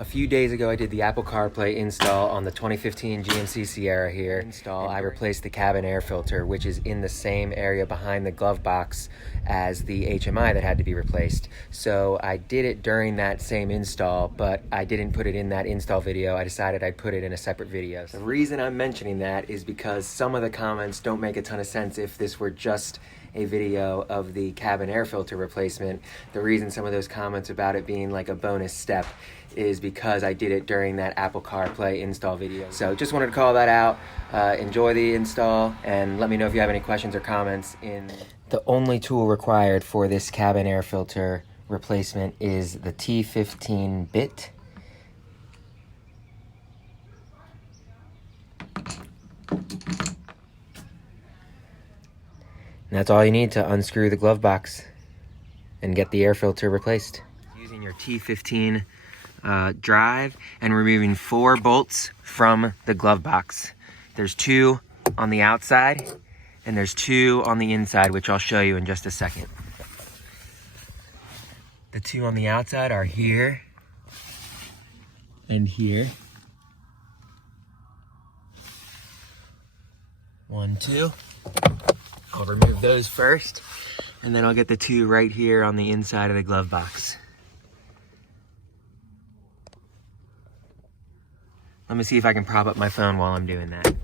A few days ago, I did the Apple CarPlay install on the 2015 GMC Sierra here. I replaced the cabin air filter, which is in the same area behind the glove box as the HMI that had to be replaced. So I did it during that same install, but I didn't put it in that install video. I decided I'd put it in a separate video. The reason I'm mentioning that is because some of the comments don't make a ton of sense if this were just a video of the cabin air filter replacement. The reason some of those comments about it being like a bonus step is because I did it during that Apple CarPlay install video. So just wanted to call that out. Enjoy the install and let me know if you have any questions or comments. The only tool required for this cabin air filter replacement is the T15 bit. And that's all you need to unscrew the glove box and get the air filter replaced. Using your T15 drive and removing 4 bolts from the glove box. There's 2 on the outside and there's 2 on the inside, which I'll show you in just a second. The 2 on the outside are here and here. 1, 2. I'll remove those first, and then I'll get the 2 right here on the inside of the glove box. Let me see if I can prop up my phone while I'm doing that.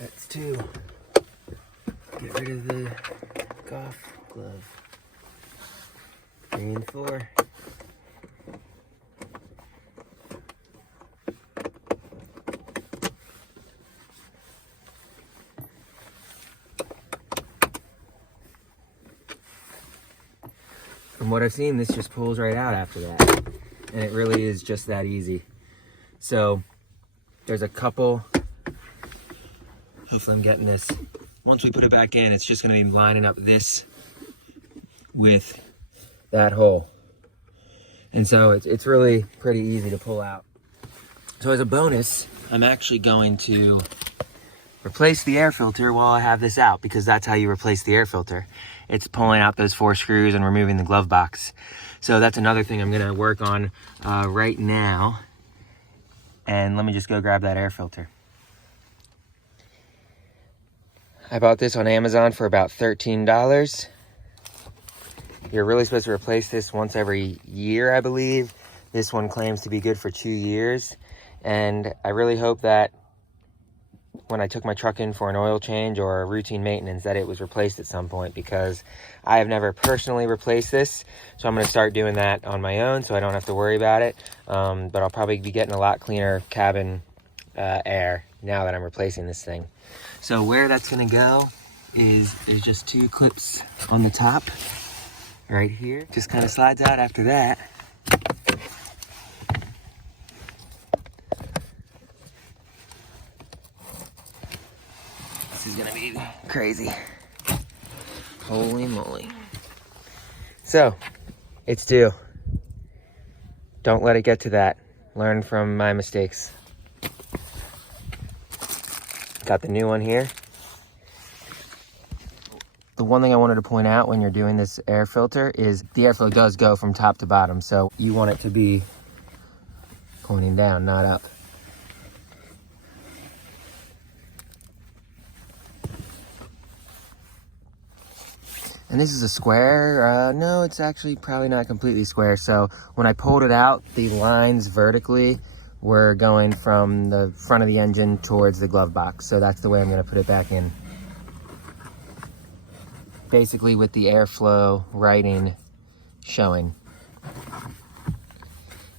That's 2. Get rid of the golf glove. 3 and 4. From what I've seen, this just pulls right out after that. And it really is just that easy. So there's a couple, hopefully I'm getting this. Once we put it back in, it's just gonna be lining up this with that hole. And so it's really pretty easy to pull out. So as a bonus, I'm actually going to replace the air filter while I have this out, because that's how you replace the air filter. It's pulling out those 4 screws and removing the glove box. So that's another thing I'm gonna work on right now. And let me just go grab that air filter. I bought this on Amazon for about $13. You're really supposed to replace this once every year, I believe. This one claims to be good for 2 years. And I really hope that when I took my truck in for an oil change or a routine maintenance that it was replaced at some point, because I have never personally replaced this. So I'm gonna start doing that on my own so I don't have to worry about it. But I'll probably be getting a lot cleaner cabin air now that I'm replacing this thing. So where that's gonna go is there's just 2 clips on the top right here. Just kind of slides out after that. This is gonna be crazy. Holy moly. So, it's due. Don't let it get to that. Learn from my mistakes. Got the new one here. The one thing I wanted to point out when you're doing this air filter is the airflow does go from top to bottom. So you want it to be pointing down, not up. And this is a square. No, it's actually probably not completely square. So when I pulled it out, the lines vertically were going from the front of the engine towards the glove box. So that's the way I'm gonna put it back in. Basically with the airflow writing showing.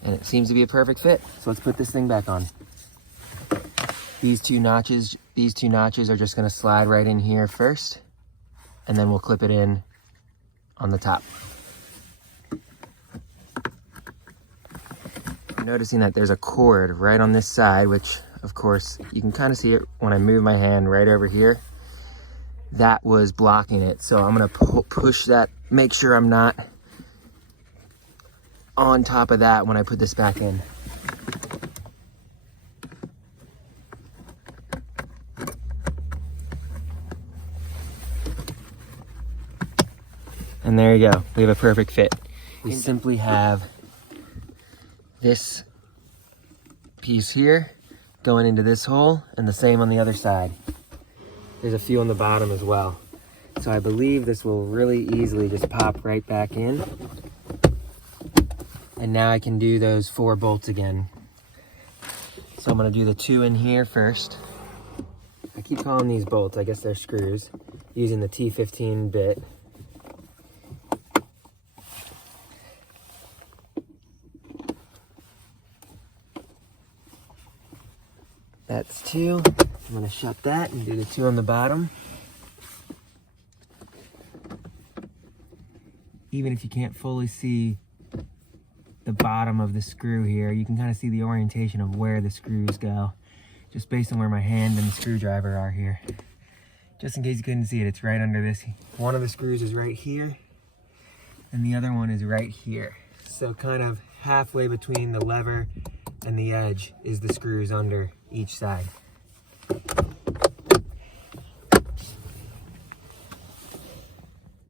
And it seems to be a perfect fit. So let's put this thing back on. These two notches are just gonna slide right in here first, and then we'll clip it in on the top. I'm noticing that there's a cord right on this side, which of course you can kind of see it when I move my hand right over here. That was blocking it. So I'm gonna push that, make sure I'm not on top of that when I put this back in. And there you go, we have a perfect fit. We simply have this piece here going into this hole, and the same on the other side. There's a few on the bottom as well. So I believe this will really easily just pop right back in. And now I can do those 4 bolts again. So I'm gonna do the 2 in here first. I keep calling these bolts, I guess they're screws, using the T15 bit. That's 2. I'm gonna shut that and do the 2 on the bottom. Even if you can't fully see the bottom of the screw here, you can kind of see the orientation of where the screws go, just based on where my hand and the screwdriver are here. Just in case you couldn't see it, it's right under this. One of the screws is right here, and the other one is right here. So kind of halfway between the lever and the edge is the screws under each side.